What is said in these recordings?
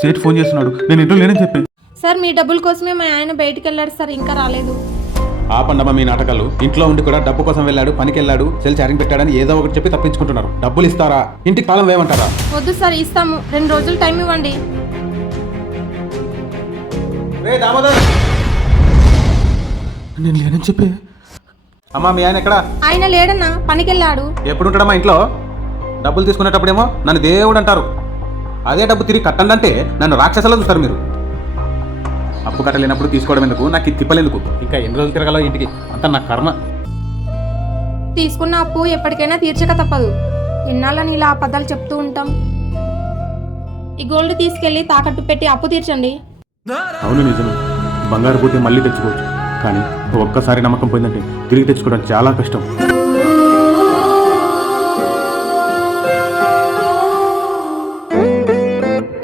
సేట్ phone చేస్తున్నాడు, నేను ఇంట్లో లేనని చెప్పి. సార్ మీ డబ్బుల కోసమే మా ఆయన బయటికి వెళ్ళాడు సార్, ఇంకా రాలేదు. ఆపండమ్మా మీ నాటకాలు. ఇంట్లో ఉండి కూడా డబ్బు కోసం వెళ్ళాడు, పనికి వెళ్ళాడు, సెల్ చాటింగ్ పెట్టాడని ఏదో ఒకటి చెప్పి తప్పించుకుంటున్నారు. డబ్బులు ఇస్తారా, ఇంటికి తాళం వేయమంటారా? వద్దు సార్, ఇస్తాము, 2 రోజులు టైం ఇవ్వండి. నేను లేనని చెప్పి. అమ్మా మీ ఆయన ఎక్కడ? ఆయన లేడన్నా, పనికి వెళ్ళాడు. ఎప్పుడు ఉంటాడమ్మా ఇంట్లో? డబ్బులు తీసుకునేటప్పుడేమో నన్ను దేవుడు అంటారు, అదే డబ్బు తిరిగి కట్టండి అంటే నన్ను రాక్షసలా చూస్తారు మీరు. అప్పు కట్టలేనప్పుడు తీసుకోవడం ఎందుకు, నాకు తిప్పలేందుకు? ఇంకా ఎన్ని రోజులు తిరగాలో ఇంటికి, అంతా నా కర్మ. తీసుకున్న అప్పు ఎప్పటికైనా తీర్చక తప్పదు. ఎన్నాళ్ళని ఇలా అబద్ధాలు చెప్తూ ఉంటాం. ఈ గోల్డ్ తీసుకెళ్లి తాకట్టు పెట్టి అప్పు తీర్చండి. అవును నిజమే, బంగారు పోతే మళ్ళీ తెచ్చుకోవచ్చు, కానీ ఒక్కసారి నమ్మకం పోయిందంటే తిరిగి తెచ్చుకోవడం చాలా కష్టం.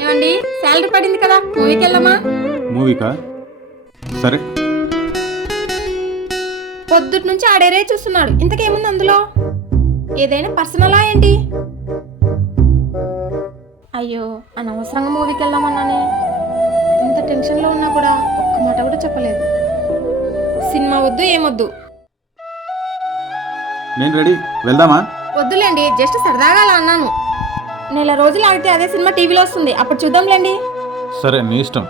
ఏమండి, శాలరీ పడింది కదా, మూవీకి వెళ్దామా? మూవీకా? సరే. పొద్దుటి నుంచి ఆడేరే చూస్తున్నాడు, ఇంతకేముంది అందులో? ఏదైనా పర్సనలా ఏంటి? అయ్యో, అనవసరంగా మూవీకి వెళ్దామన్నానే. ఇంత టెన్షన్లో ఉన్నా కూడా ఒక్క మాట కూడా చెప్పలేదు. సినిమా వద్దు, ఏమొద్దు. నేను రెడీ, వెళ్దామా? వద్దులేండి, జస్ట్ సరదాగా అలా అన్నాను. నెల రోజులు ఆగితే అదే సినిమా టీవీలో వస్తుంది, అప్పుడు చూద్దాంలేండి. సరే, నీ ఇష్టం.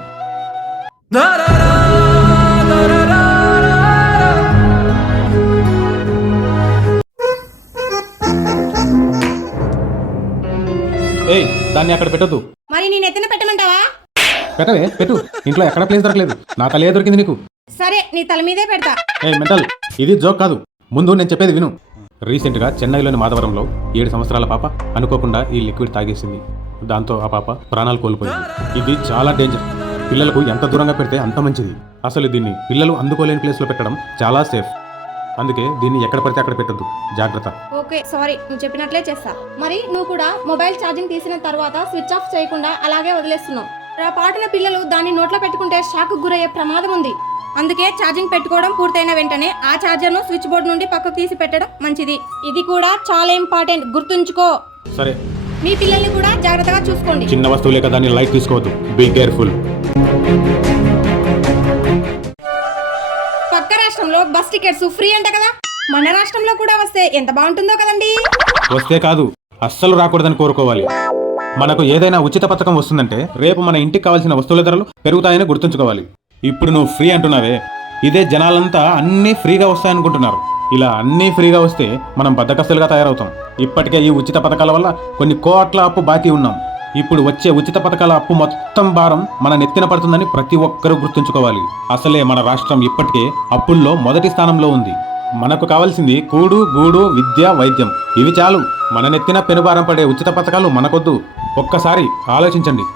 ఏయ్, దాన్ని అక్కడ పెట్టొద్దు. మరి నేను ఎత్తిన పెట్టమంటావా? పెట్టవే, పెట్టు. ఇంట్లో ఎక్కడ ప్లేస్ దొరకలేదు, నా తలే దొరికింది నీకు. సరే, నీ తల మీదే పెడతా. ఏ మెంటల్, ఇది జోక్ కాదు, ముందు నేను చెప్పేది విను. రీసెంట్గా చెన్నైలోని మాధవరంలో 7 సంవత్సరాల పాప అనుకోకుండా ఈ లిక్విడ్ తాగేసింది. దాంతో ఆ పాప ప్రాణాలు కోల్పోయింది. ఇది చాలా డేంజర్. పిల్లలకు ఎంత దూరంగా పెడితే అంత మంచిది. అసలు దీన్ని పిల్లలు అందుకోలేని ప్లేస్లో పెట్టడం చాలా సేఫ్. అందుకే దీన్ని ఎక్కడ పడితే అక్కడ పెట్టద్దు, జాగ్రత్త. ఓకే, సారీ, నువ్వు చెప్పినట్లే చేస్తా. మరి నువ్వు కూడా మొబైల్ ఛార్జింగ్ తీసిన తర్వాత స్విచ్ ఆఫ్ చేయకుండా అలాగే వదిలేస్తున్నావు. ఆ పాటిన పిల్లలు దాన్ని నోట్లో పెట్టుకుంటే షాక్ గురయ్యే ప్రమాదం ఉంది. అందుకే ఛార్జింగ్ పెట్టుకోవడం పూర్తయిన వెంటనే ఆ ఛార్జర్ను స్విచ్ బోర్డు నుండి పక్కకు తీసి పెట్టడం మంచిది. ఇది కూడా చాలా ఇంపార్టెంట్, గుర్తుంచుకో. సరే. మీ పిల్లల్ని కూడా జాగ్రత్తగా చూసుకోండి. చిన్న వస్తువులే కదా, దాన్ని లైట్ తీసుకోవద్దు, బీ కేర్ఫుల్. పక్క రాష్ట్రంలో బస్ టికెట్స్ ఫ్రీ అంట కదా, మన రాష్ట్రంలో కూడా వస్తే ఎంత బాగుంటుందో కదండి. వస్తే కాదు, అస్సలు రాకూడదని కోరుకోవాలి. మనకు ఏదైనా ఉచిత పథకం వస్తుందంటే రేపు మన ఇంటికి కావాల్సిన వస్తువుల ధరలు పెరుగుతాయని గుర్తుంచుకోవాలి. ఇప్పుడు నువ్వు ఫ్రీ అంటున్నావే, ఇదే జనాలంతా అన్నీ ఫ్రీగా వస్తాయనుకుంటున్నారు. ఇలా అన్నీ ఫ్రీగా వస్తే మనం బద్దకస్తులుగా తయారవుతాం. ఇప్పటికే ఈ ఉచిత పథకాల వల్ల కొన్ని కోట్ల అప్పు బాకీ ఉన్నాం. ఇప్పుడు వచ్చే ఉచిత పథకాల అప్పు మొత్తం భారం మన నెత్తిన పడుతుందని ప్రతి ఒక్కరూ గుర్తుంచుకోవాలి. అసలే మన రాష్ట్రం ఇప్పటికే అప్పుల్లో మొదటి స్థానంలో ఉంది. మనకు కావాల్సింది కూడు, గూడు, విద్య, వైద్యం. ఇవి చాలు. మన నెత్తిన పెనుభారం పడే ఉచిత పథకాలు మనకొద్దు. ఒక్కసారి ఆలోచించండి.